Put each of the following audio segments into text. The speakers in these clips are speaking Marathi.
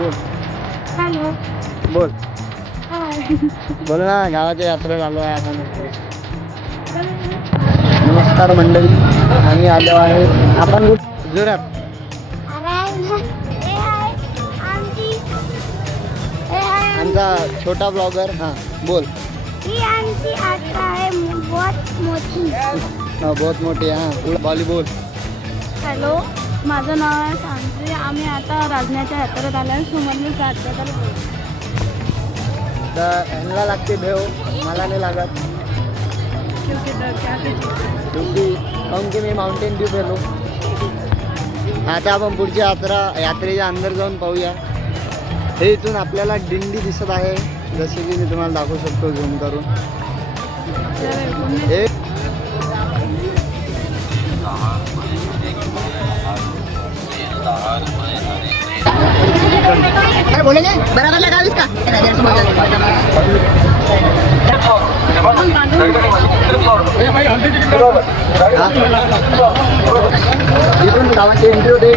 बोल हॅलो. बोल हाय. बोल ना. गावाच्या यात्रेला आलो आहे आपण. नमस्कार मंडळी, आम्ही आलो आहे आपण जोरात. आमचा छोटा ब्लॉगर. हां बोल. ही आमची यात्रा आहे बहुत मोठी. बहुत मोठी. हां पुढं बॉलीबॉल. हॅलो, माझं नाव आहे सांत्री. आम्ही आता राजण्याच्या यात्रेत आलो आहे. सुमनने जात्याला तर यांना लागते भेव, मला नाही लागत क्योंकि काहून की मी माउंटेन ड्यू पेलो. आता आपण पुढची यात्रेच्या अंदर जाऊन पाहूया. हे इथून आपल्याला दिंडी दिसत आहे, जसे की मी तुम्हाला दाखवू शकतो झूम करून. हे बोलेंगे बराबर लगा इसका इथून गावाची एंट्री होते.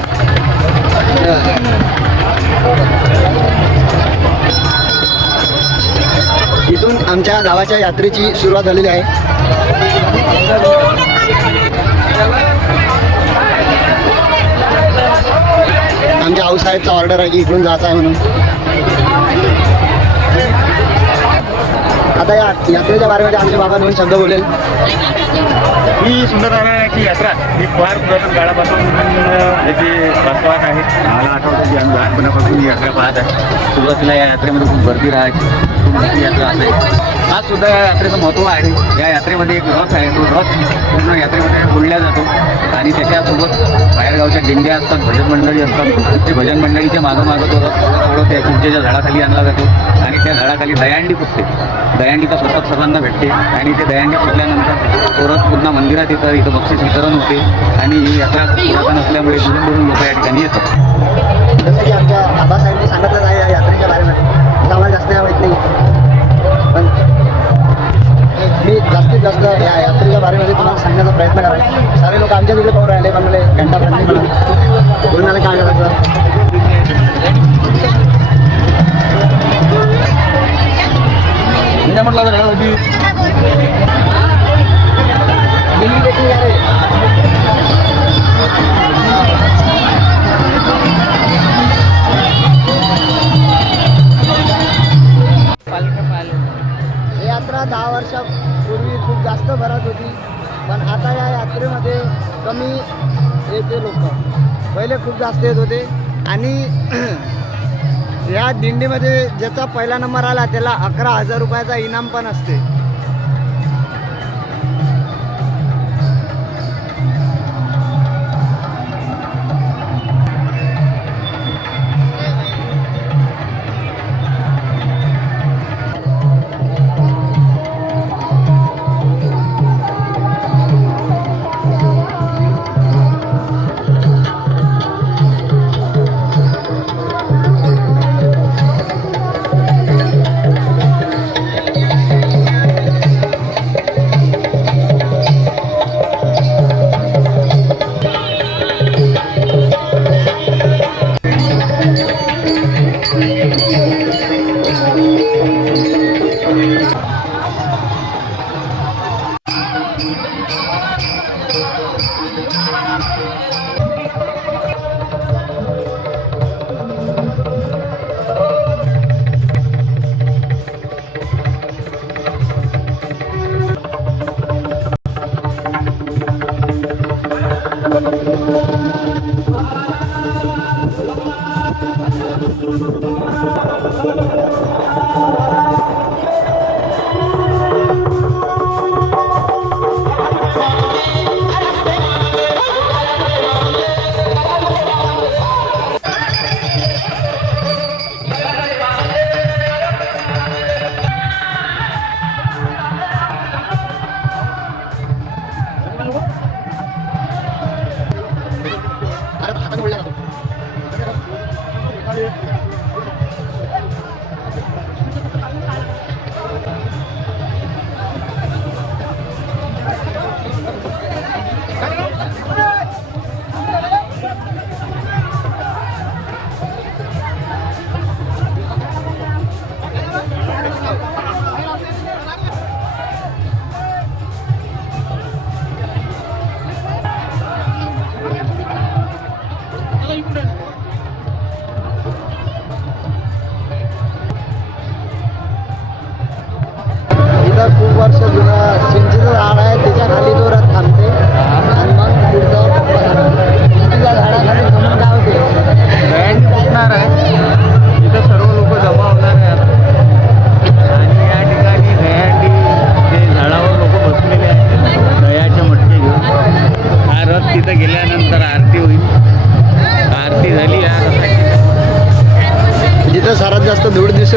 इथून आमच्या गावाच्या यात्रेची सुरुवात झालेली आहे. आमच्या आऊसाहेबचा ऑर्डर आहे की इकडून जायचं आहे म्हणून. आता या यात्रेच्या बारेमध्ये आमचे बाबा दोन शब्द बोलेल. ही सुंदरची यात्रा ही फार पुरातन काळापासून याची वास्तवात आहे. मला आठवतं की आम्ही लहानपणापासून ही यात्रा पाहत आहे. सुरुवातीला या यात्रेमध्ये खूप गर्दी राहायची, खूप मोठी यात्रा असायची. आज सुद्धा या यात्रेचं महत्त्व आहे. या यात्रेमध्ये एक रथ आहे, तो रथ पूर्ण यात्रेमध्ये बोलला जातो आणि त्याच्यासोबत बाहेरगावच्या दिंड्या असतात, भजन मंडळी असतात. ते भजन मंडळीच्या मागं तो रथ थोडं त्या चिंचेच्या झाडाखाली आणला जातो आणि त्या झाडाखाली दहीहंडी फुटते. दहीहंडीचा प्रसाद सर्वांना भेटते आणि ते दहीहंडी फुटल्यानंतर तो रथ पुन्हा मंदिरात येतं. इथं बक्षीस वितरण होते आणि ही यात्रा पुरातन असल्यामुळे दुरून दुरून लोक या ठिकाणी येतात. जसं की आमच्या आबासाहेबांनी सांगितलं आहे या यात्रेच्या बारेमध्ये, आम्हाला जास्त माहीत नाही, पण मी जास्तीत जास्त या यात्रेच्या बारेमध्ये तुम्हाला सांगण्याचा प्रयत्न करायचा. सारे लोक आमच्या तिथे पाहून राहिले, पण मला घंटा प्रश्न म्हणा बोलण्याला काय करायचं. म्हटलं यात्रा 10 वर्षापूर्वी खूप जास्त भरत होती, पण आता या यात्रेमध्ये कमी येते लोक. पहिले खूप जास्त येत होते आणि या दिंडीमध्ये ज्याचा पहिला नंबर आला त्याला 11,000 रुपयाचा इनाम पण असते.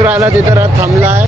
राहिला तिथं रथ थांबला आहे.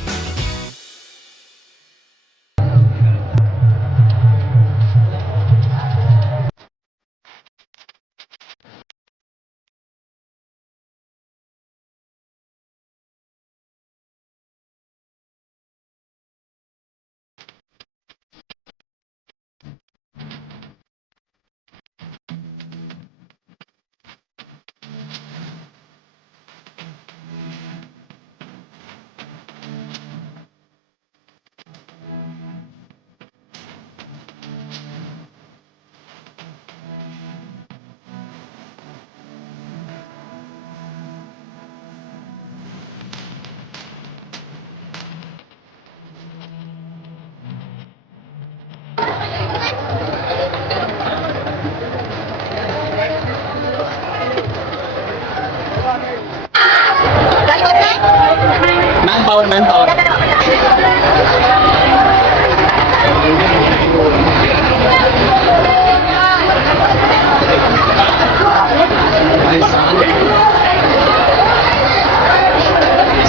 Man power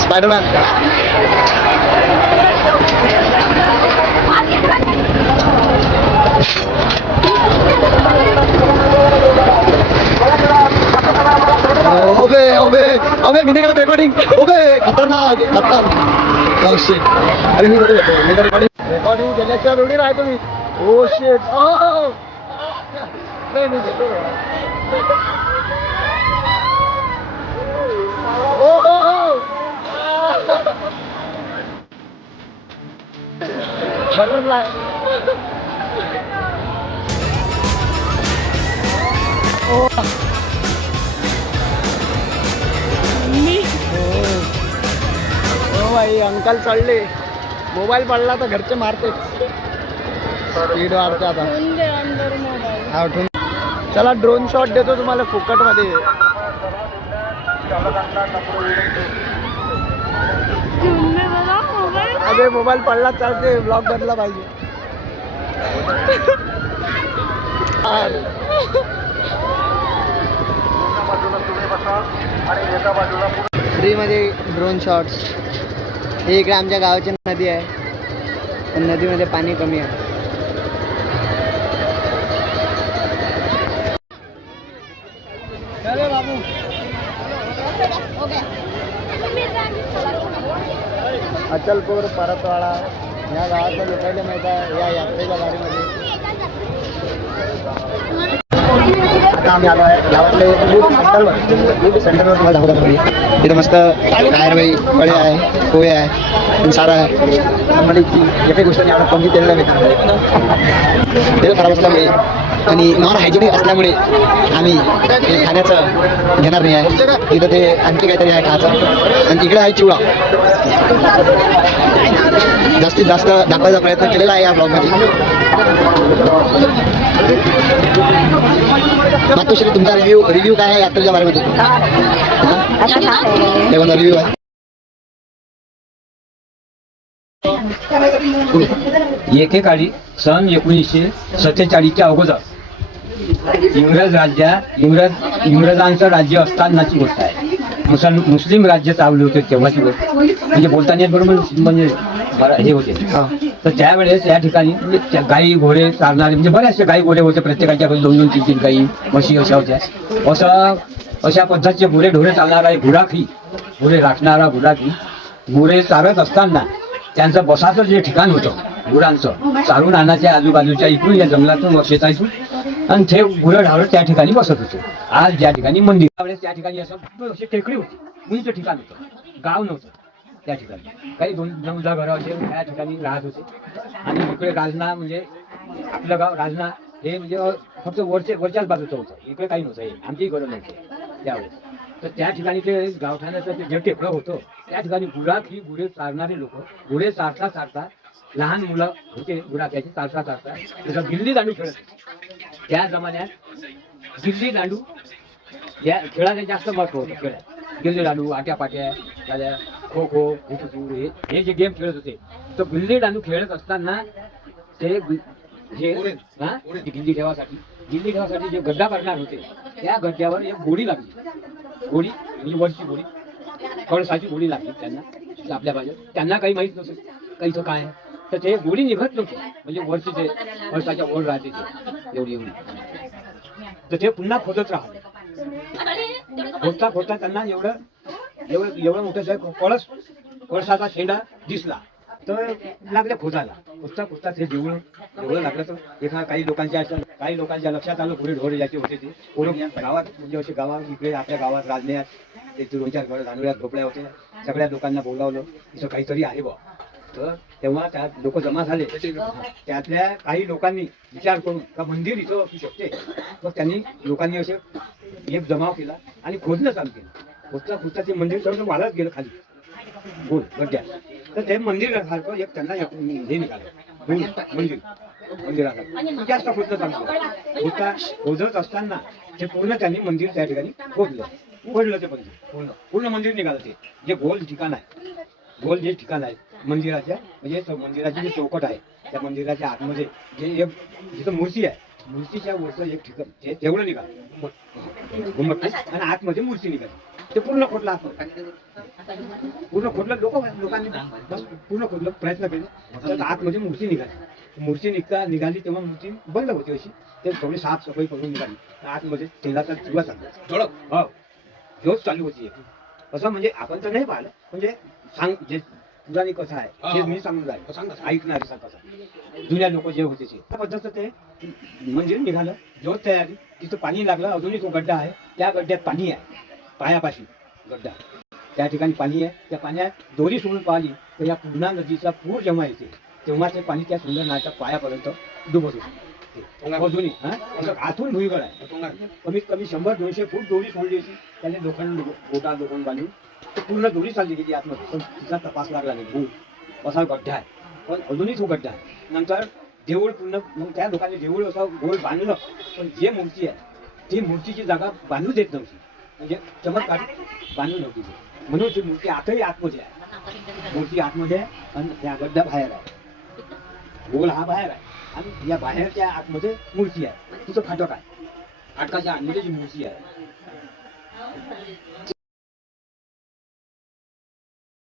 Spiderman. ओबे मी करत रेकॉर्डिंग. ओबे खतरनाक अरे मी रेकॉर्डिंग केल्याच्या रोडी राह तुम्ही. ओ शेट भाई अंकल चढले. मोबाईल पडला तर घरचे मारते. स्पीड वाढते आता. हा उठून चला ड्रोन शॉट देतो तुम्हाला फुकट मध्ये. अबे मोबाईल पडला चालते. ब्लॉग बदला पाहिजे. फ्री मध्ये ड्रोन शॉट्स. हे इकडे आमच्या गावाची नदी आहे पण नदीमध्ये पाणी कमी आहे. बाबू अचलपूर परतवाडा या गावातल्या लोकांना माहीत आहे या यात्रेच्या गाडीमध्ये. आता आम्ही आलो आहे गावातले दूध सेंटरवर तुम्हाला दाखवतो. तिथे मस्त टायरबाई फळे आहे, पोहे आहे, सारा आहे. आम्हाला एका गोष्टी आपण कमी तेल नाही तेल खराब असल्यामुळे आणि नॉन हायजेनिक असल्यामुळे आम्ही ते खाण्याचं घेणार नाही आहे. तिथं ते आणखी काहीतरी आहे खायचं. आणि इकडे आहे चिवडा. जास्तीत जास्त दाखवायचा प्रयत्न केलेला आहे या ब्लॉगमध्ये. मातोश्री तुमचा रिव्ह्यू काय आहे यात्रेच्या बारेमध्ये? कोणता रिव्ह्यू आहे? एकेकाळी सन 1947च्या अगोदर इंग्रजांचं राज्य असतानाची गोष्ट आहे. मुस्लिम राज्य चालू होते तेव्हाची गोष्ट. म्हणजे बोलताना बरोबर म्हणजे हे होते. तर त्यावेळेस या ठिकाणी म्हणजे गाई घोडे चालणारे म्हणजे बरेचसे गाई घोडे होते. प्रत्येकाच्या घरी 2-2, 3-3 गाई म्हशी अशा होत्या. अशा पद्धतीचे गुरे ढोरे चालणारा गुराखी, गुरे राखणारा गुराखी, गुरे चालत असताना त्यांचं बसाचं जे ठिकाण होतं गुरांचं चालून आणाच्या आजूबाजूच्या इकडून या जंगलातून शेतातून आणि ते गुरं ढावळं त्या ठिकाणी बसत होते. आज ज्या ठिकाणी मंदिर त्यावेळेस त्या ठिकाणी असं अशी टेकडी होती. उंच ठिकाण होतं. गाव नव्हतं त्या ठिकाणी. काही 2-2 घरं असे त्या ठिकाणी राहत होते. आणि इकडे राजना म्हणजे आपलं गाव राजना हे म्हणजे फक्त वरच्याच बाजूचं होतं. इकडे काही नव्हतं. हे आमची घरं नव्हती त्यावेळेस. तर त्या ठिकाणी ते गावठाण्याचं जे टेकडं होतं त्या ठिकाणी गुराखी गुरे चालणारे लोक गुरे चालता लहान मुलं होते गुराख्याची चालता त्याचा गिल्ली दांडू खेळत. त्या जमान्यात गिल्ली दांडू या खेळाचं जास्त महत्व होतं. खेळात गिल्ली दांडू, आट्यापाट्या झाल्या, खो खो, हे जे गेम खेळत होते. तर गिल्ली दांडू खेळत असताना ते गिल्ली ठेवासाठी जे गड्डा करणार होते त्या गड्ड्यावर एक गोडी लागली. गोडी म्हणजे वरची गोडी, कळसाची गोडी लागली त्यांना. आपल्या बाजू त्यांना काही माहीत नव्हतं का इथं काय आहे. तर ते गोळी निघत नव्हती म्हणजे वरची ते वरसाच्या वर राहते ते एवढी एवढी. तर ते पुन्हा खोदत राहत खोदता त्यांना एवढं मोठं कळसाचा शेंडा दिसला तर लागल्या खोदायला. खोदता ते जेवढं लागलं तर काही लोकांच्या लक्षात आलं पुढे ढोर ज्याचे होते ते पूर्ण गावात म्हणजे असे गावात इकडे आपल्या गावात राजण्यात एक 2-4 घर धानुळ्यात झोपड्या होत्या. सगळ्या लोकांना बोलावलं इथं काहीतरी आहे बा. तर तेव्हा त्या लोक जमा झाले. त्यातल्या काही लोकांनी विचार करून का मंदिर इथं असू शकते. मग त्यांनी लोकांनी असे एक जमाव केला आणि खोदणं चालू केलं. खोदता ते मंदिर सगळं वाढत गेलं खाली गोल गड्ड्या. तर ते मंदिरासारखं एक त्यांना हे निघालं मंदिराला जास्त खोदणं चालू केलं. खोदत असताना ते पूर्ण त्यांनी मंदिर त्या ठिकाणी खोदलं ते मंदिर पूर्ण मंदिर निघालं. ते जे गोल ठिकाण आहे मंदिराच्या म्हणजे मंदिराची जी चौकट आहे त्या मंदिराच्या आतमध्ये जे एक जिथं मूर्ती आहे मूर्तीच्या वरचं एक ठिकाण ते तेवढं निघालं घुमट आणि आतमध्ये मूर्ती निघाली. ते पूर्ण खोदलं पूर्ण खोदलं लोकांनी बस पूर्ण खोदलं प्रयत्न केले तर आतमध्ये मूर्ती निघाली. निघाली तेव्हा मूर्ती बंद होती अशी. ते थोडी साफसफाई करून निघाली. आतमध्ये तेलाचा दिवा चालला जोच चालू होती. असं म्हणजे आपण तर नाही पाहिलं म्हणजे जे पुराणी कथा आहे ते मी सांगून जाईल ऐकणार कथा जुन्या लोक जे होते त्या पद्धत ते मंदिर निघालं. जोत तयारी तिथं पाणी लागलं. अजूनही तो गड्डा आहे त्या गड्ड्यात पाणी आहे पायापाशी गड्डा त्या ठिकाणी पाणी आहे. त्या पाण्यात दोरी सोडून पाहिली तर या पूर्णा नदीचा पूर जेव्हा येते तेव्हा ते पाणी त्या सुंदर नाच्या पायापर्यंत डुबत होते. अजूनही आतून भुईगड आहे. कमीत कमी 100-200 फूट दोरी सोडली अशी त्याने लोखंड बांधून पूर्ण दोरी चालली गेली आतमध्ये. पण तिचा तपास लागला नाही. भूल असा गड्डा आहे पण अजूनही तो गड्डा आहे. नंतर देऊळ पूर्ण मग त्या लोकांनी देऊळ असं गोल बांधलं पण जे मूर्ती आहे ती मूर्तीची जागा बांधू देत नव्हती म्हणजे चमत्कार बांधू नव्हती म्हणून ती मूर्ती आतमध्ये आहे. मूर्ती आतमध्ये आहे आणि त्या गड्डा बाहेर आहे. गोल हा बाहेर आहे आणि या बाहेरच्या आतमध्ये मूर्ती आहे. तिथं फाटक आहे. फाटकाच्या आतमध्ये जी मूर्ती आहे